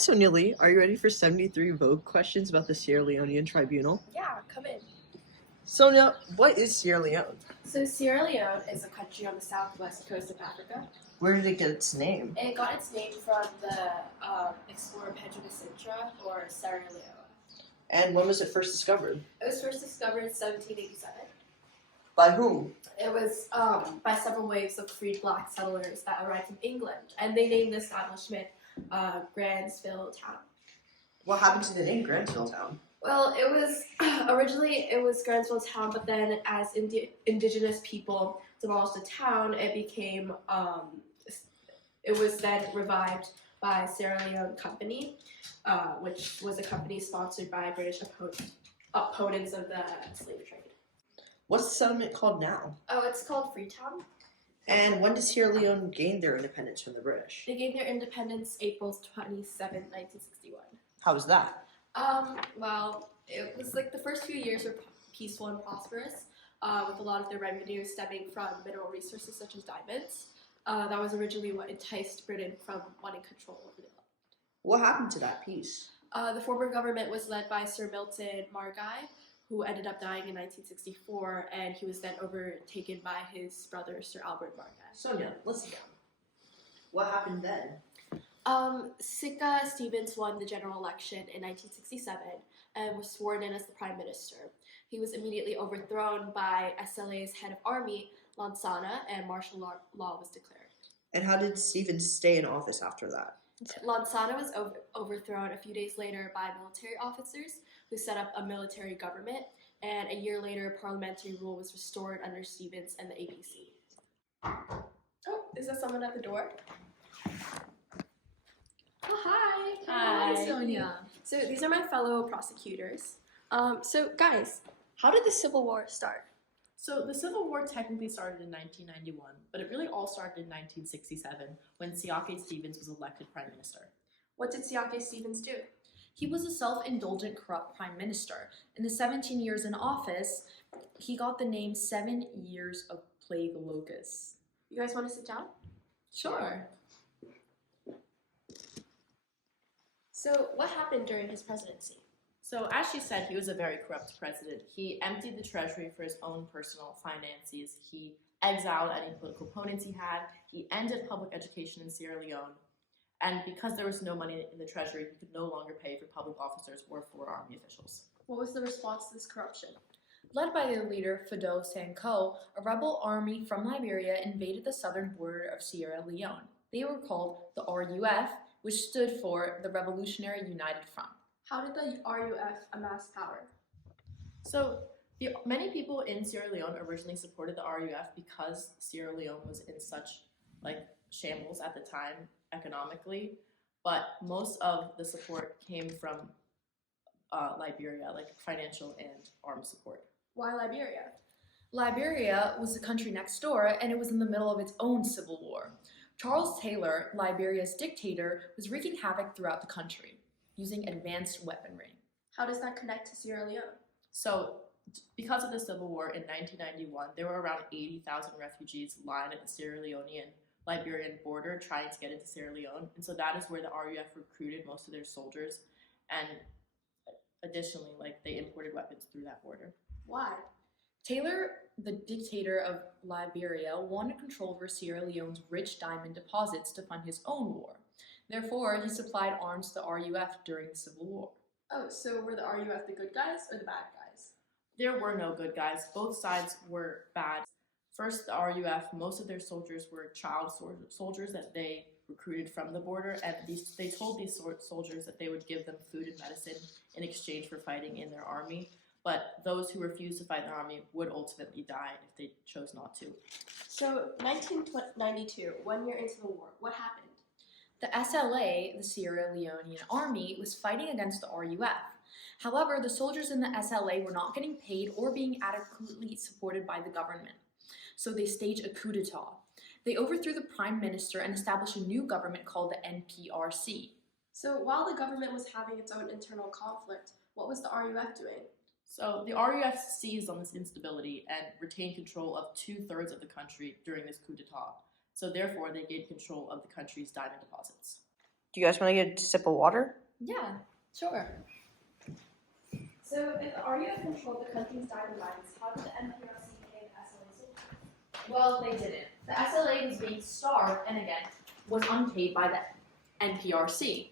Sonia Lee. Are you ready for 73 Vogue questions about the Sierra Leonean Tribunal? Yeah, come in. Sonia, what is Sierra Leone? So Sierra Leone is a country on the southwest coast of Africa. Where did it get its name? It got its name from the explorer Pedro de Sintra, or Sierra Leone. And when was it first discovered? It was first discovered in 1787. By whom? It was by several waves of freed black settlers that arrived from England, and they named the establishment Grantsville Town. What happened to the name Grantsville Town? Well, it was originally Grantsville Town, but then as indigenous people demolished the town, it became it was then revived by Sierra Leone Company, which was a company sponsored by British opponents of the slave trade. What's the settlement called now? Oh, it's called Freetown. And when did Sierra Leone gain their independence from the British? They gained their independence April 27, 1961. How was that? Well, it was like the first few years were peaceful and prosperous, with a lot of their revenue stemming from mineral resources such as diamonds. That was originally what enticed Britain from wanting control over the land. What happened to that peace? The former government was led by Sir Milton Margai, who ended up dying in 1964, and he was then overtaken by his brother, Sir Albert Margai. Sonia, listen down. What happened then? Sika Stevens won the general election in 1967 and was sworn in as the prime minister. He was immediately overthrown by SLA's head of army, Lansana, and martial law was declared. And how did Stevens stay in office after that? Lansana was overthrown a few days later by military officers who set up a military government, and a year later, parliamentary rule was restored under Stevens and the APC. Oh, is that someone at the door? Oh, hi. Hi, Sonia. So these are my fellow prosecutors. So guys, how did the Civil War start? So the Civil War technically started in 1991, but it really all started in 1967 when Siake Stevens was elected prime minister. What did Siake Stevens do? He was a self-indulgent, corrupt prime minister. In the 17 years in office, he got the name 7 Years of Plague Locusts. You guys want to sit down? Sure. So what happened during his presidency? So as she said, he was a very corrupt president. He emptied the treasury for his own personal finances. He exiled any political opponents he had. He ended public education in Sierra Leone. And because there was no money in the treasury, he could no longer pay for public officers or for army officials. What was the response to this corruption? Led by their leader, Fado Sanko, a rebel army from Liberia invaded the southern border of Sierra Leone. They were called the RUF, which stood for the Revolutionary United Front. How did the RUF amass power? So many people in Sierra Leone originally supported the RUF because Sierra Leone was in such shambles at the time economically, but most of the support came from Liberia, like financial and armed support. Why Liberia? Liberia was the country next door, and it was in the middle of its own civil war. Charles Taylor, Liberia's dictator, was wreaking havoc throughout the country, using advanced weaponry. How does that connect to Sierra Leone? So, because of the Civil War in 1991, there were around 80,000 refugees lying at the Sierra Leonean-Liberian border trying to get into Sierra Leone, and so that is where the RUF recruited most of their soldiers, and additionally, they imported weapons through that border. Why? Taylor, the dictator of Liberia, wanted control over Sierra Leone's rich diamond deposits to fund his own war. Therefore, he supplied arms to the RUF during the Civil War. Oh, so were the RUF the good guys or the bad guys? There were no good guys. Both sides were bad. First, the RUF, most of their soldiers were child soldiers that they recruited from the border, and they told these soldiers that they would give them food and medicine in exchange for fighting in their army. But those who refused to fight in the army would ultimately die if they chose not to. So, 1992, 1 year into the war, what happened? The SLA, the Sierra Leonean Army, was fighting against the RUF. However, the soldiers in the SLA were not getting paid or being adequately supported by the government. So they staged a coup d'etat. They overthrew the prime minister and established a new government called the NPRC. So while the government was having its own internal conflict, what was the RUF doing? So the RUF seized on this instability and retained control of 2/3 of the country during this coup d'etat. So therefore, they gained control of the country's diamond deposits. Do you guys want to get a sip of water? Yeah, sure. So, if the RUF controlled the country's diamond mines, how did the NPRC pay the SLA soldiers? Well, they didn't. The SLA was being starved and again was unpaid by the NPRC.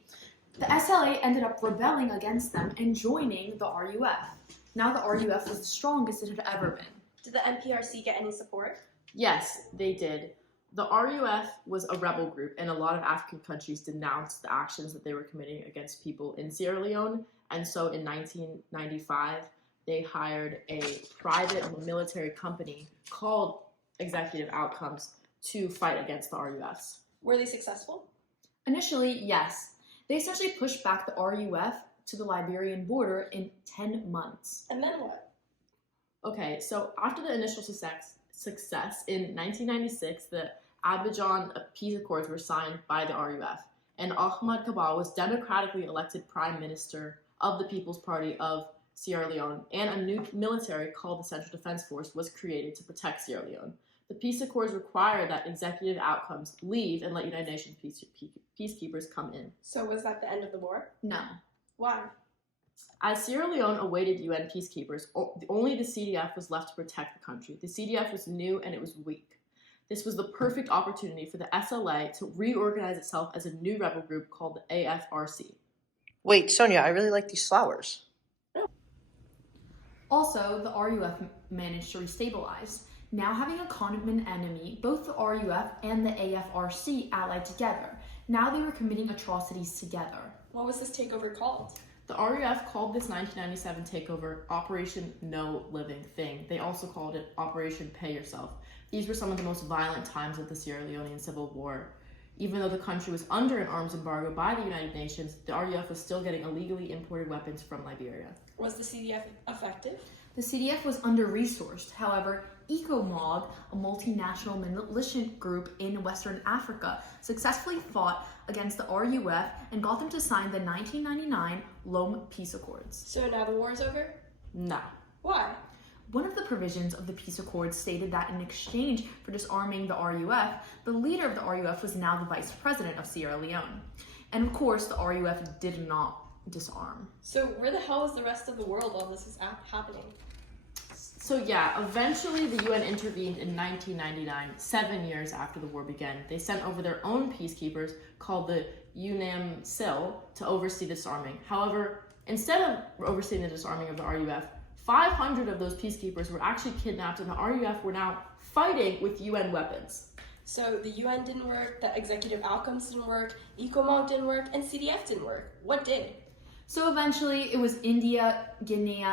The SLA ended up rebelling against them and joining the RUF. Now the RUF was the strongest it had ever been. Did the NPRC get any support? Yes, they did. The RUF was a rebel group, and a lot of African countries denounced the actions that they were committing against people in Sierra Leone. And so in 1995, they hired a private military company called Executive Outcomes to fight against the RUFs. Were they successful? Initially, yes. They essentially pushed back the RUF to the Liberian border in 10 months. And then what? Okay, so after the initial success in 1996, the Abidjan Peace Accords were signed by the RUF, and Ahmad Cabral was democratically elected Prime Minister of the People's Party of Sierra Leone, and a new military called the Central Defense Force was created to protect Sierra Leone. The peace accords require that executive outcomes leave and let United Nations peacekeepers come in. So, was that the end of the war? No. Why? As Sierra Leone awaited UN peacekeepers, only the CDF was left to protect the country. The CDF was new and it was weak. This was the perfect opportunity for the SLA to reorganize itself as a new rebel group called the AFRC. Wait, Sonia, I really like these flowers. Also, the RUF managed to restabilize. Now having a common enemy, both the RUF and the AFRC allied together. Now they were committing atrocities together. What was this takeover called? The RUF called this 1997 takeover Operation No Living Thing. They also called it Operation Pay Yourself. These were some of the most violent times of the Sierra Leonean Civil War. Even though the country was under an arms embargo by the United Nations, the RUF was still getting illegally imported weapons from Liberia. Was the CDF effective? The CDF was under-resourced. However, ECOMOG, a multinational militant group in Western Africa, successfully fought against the RUF and got them to sign the 1999 Lome Peace Accords. So now the war is over? No. Why? One of the provisions of the peace accords stated that in exchange for disarming the RUF, the leader of the RUF was now the vice president of Sierra Leone. And of course, the RUF did not disarm. So where the hell is the rest of the world while this is happening? So yeah, eventually the UN intervened in 1999, 7 years after the war began. They sent over their own peacekeepers called the UNAMSIL to oversee disarming. However, instead of overseeing the disarming of the RUF, 500 of those peacekeepers were actually kidnapped, and the RUF were now fighting with UN weapons. So the UN didn't work, the executive outcomes didn't work, ECOMOG didn't work, and CDF didn't work. What did? So eventually it was India, Guinea,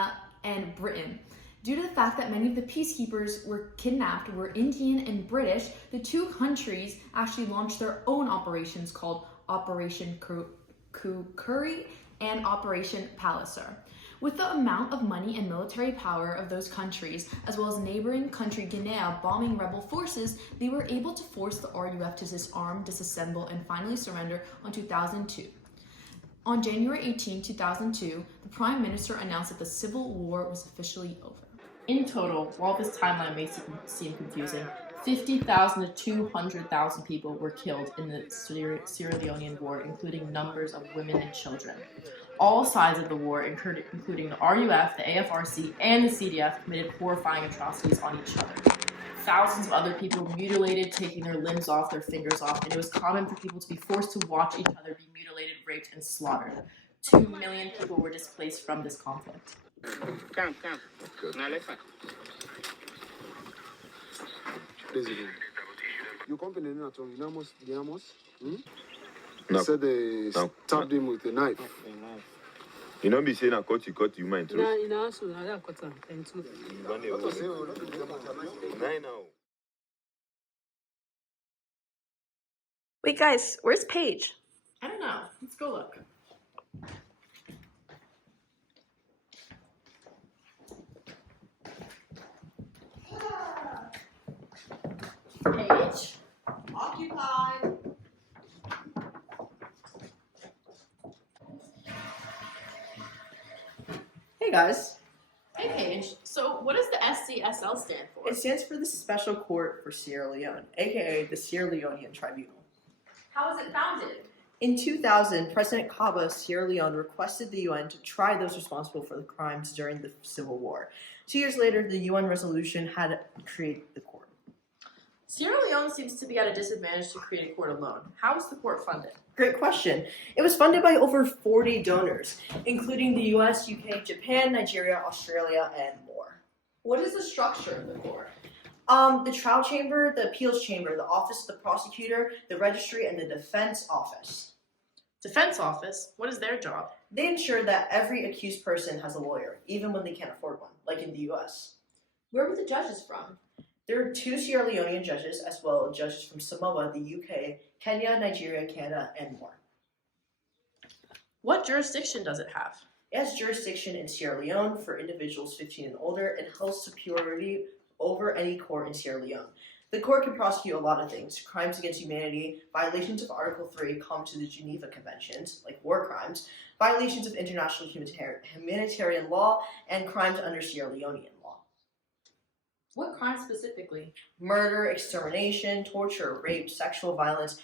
and Britain. Due to the fact that many of the peacekeepers were kidnapped were Indian and British, the two countries actually launched their own operations called Operation Kukuri and Operation Palliser. With the amount of money and military power of those countries, as well as neighboring country Guinea bombing rebel forces, they were able to force the RUF to disarm, disassemble, and finally surrender on 2002. On January 18, 2002, the Prime Minister announced that the Civil War was officially over. In total, while this timeline may seem confusing, 50,000 to 200,000 people were killed in the Sierra Leonean War, including numbers of women and children. All sides of the war, including the RUF, the AFRC, and the CDF, committed horrifying atrocities on each other. Thousands of other people were mutilated, taking their limbs off, their fingers off, and it was common for people to be forced to watch each other be mutilated, raped, and slaughtered. 2 million people were displaced from this conflict. Come. Now let's fight. Your company not on Dinamos? No. Said they stabbed him with a knife. You know, be saying I cut you mind through. Wait, guys, where's Paige? I don't know. Let's go look. Paige? Occupied. Hey guys. Hey Paige. So what does the SCSL stand for? It stands for the Special Court for Sierra Leone, aka the Sierra Leonean Tribunal. How was it founded? In 2000, President Kaba of Sierra Leone requested the UN to try those responsible for the crimes during the Civil War. 2 years later, the UN resolution had created the court. Sierra Leone seems to be at a disadvantage to create a court alone. How is the court funded? Great question. It was funded by over 40 donors, including the US, UK, Japan, Nigeria, Australia, and more. What is the structure of the court? The trial chamber, the appeals chamber, the office of the prosecutor, the registry, and the defense office. Defense office? What is their job? They ensure that every accused person has a lawyer, even when they can't afford one, like in the US. Where were the judges from? There are 2 Sierra Leonean judges, as well as judges from Samoa, the UK, Kenya, Nigeria, Canada, and more. What jurisdiction does it have? It has jurisdiction in Sierra Leone for individuals 15 and older and holds superiority over any court in Sierra Leone. The court can prosecute a lot of things: crimes against humanity, violations of Article 3 common to the Geneva Conventions, like war crimes, violations of international humanitarian law, and crimes under Sierra Leonean law. What crimes specifically? Murder, extermination, torture, rape, sexual violence,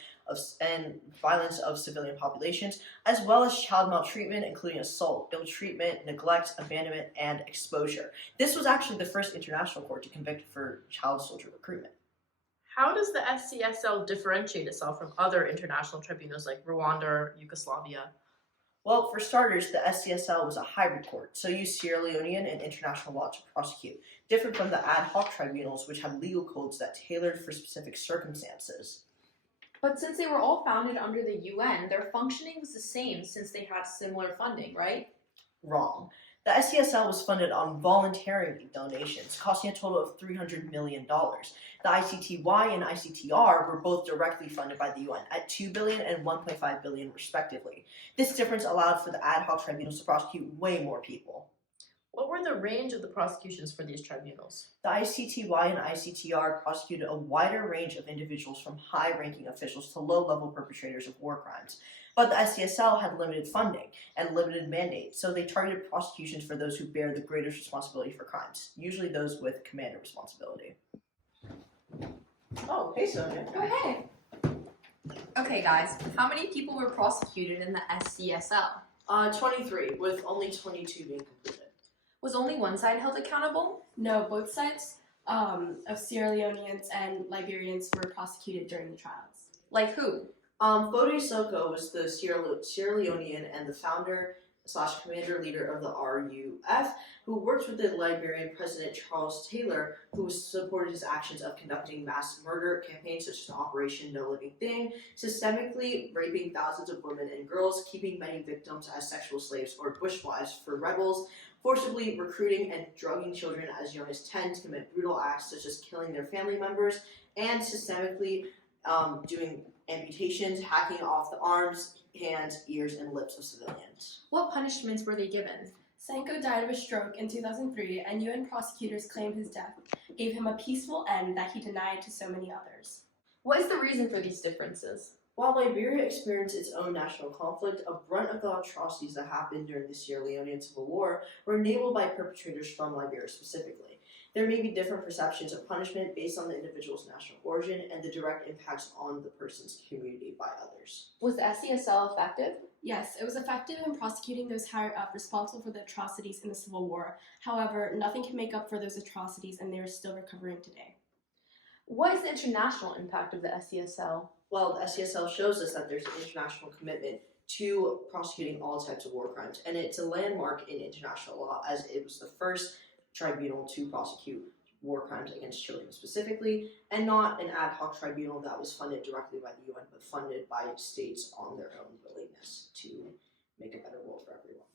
and violence of civilian populations, as well as child maltreatment, including assault, ill treatment, neglect, abandonment, and exposure. This was actually the first international court to convict for child soldier recruitment. How does the SCSL differentiate itself from other international tribunals like Rwanda or Yugoslavia? Well, for starters, the SCSL was a hybrid court, so used Sierra Leonean and international law to prosecute, different from the ad hoc tribunals, which had legal codes that tailored for specific circumstances. But since they were all founded under the UN, their functioning was the same since they had similar funding, right? Wrong. The SCSL was funded on voluntary donations, costing a total of $300 million. The ICTY and ICTR were both directly funded by the UN at $2 billion and $1.5 billion respectively. This difference allowed for the ad hoc tribunals to prosecute way more people. What were the range of the prosecutions for these tribunals? The ICTY and ICTR prosecuted a wider range of individuals from high-ranking officials to low-level perpetrators of war crimes. But the SCSL had limited funding and limited mandate, so they targeted prosecutions for those who bear the greatest responsibility for crimes, usually those with commander responsibility. Oh, hey Sonia. Oh, hey. Okay, guys, how many people were prosecuted in the SCSL? 23, with only 22 being completed. Was only one side held accountable? No, both sides of Sierra Leoneans and Liberians were prosecuted during the trials. Like who? Fode Soko was the Sierra Leonean and the founder / commander leader of the RUF, who worked with the Liberian President Charles Taylor, who supported his actions of conducting mass murder campaigns such as Operation No Living Thing, systemically raping thousands of women and girls, keeping many victims as sexual slaves or bushwives for rebels, forcibly recruiting and drugging children as young as 10 to commit brutal acts such as killing their family members, and systemically doing amputations, hacking off the arms, hands, ears, and lips of civilians. What punishments were they given? Sanko died of a stroke in 2003, and UN prosecutors claimed his death gave him a peaceful end that he denied to so many others. What is the reason for these differences? While Liberia experienced its own national conflict, a brunt of the atrocities that happened during the Sierra Leonean Civil War were enabled by perpetrators from Liberia specifically. There may be different perceptions of punishment based on the individual's national origin and the direct impacts on the person's community by others. Was the SCSL effective? Yes, it was effective in prosecuting those higher up responsible for the atrocities in the Civil War. However, nothing can make up for those atrocities, and they are still recovering today. What is the international impact of the SCSL? Well, the SCSL shows us that there's an international commitment to prosecuting all types of war crimes, and it's a landmark in international law as it was the first tribunal to prosecute war crimes against children specifically, and not an ad hoc tribunal that was funded directly by the UN, but funded by states on their own willingness to make a better world for everyone.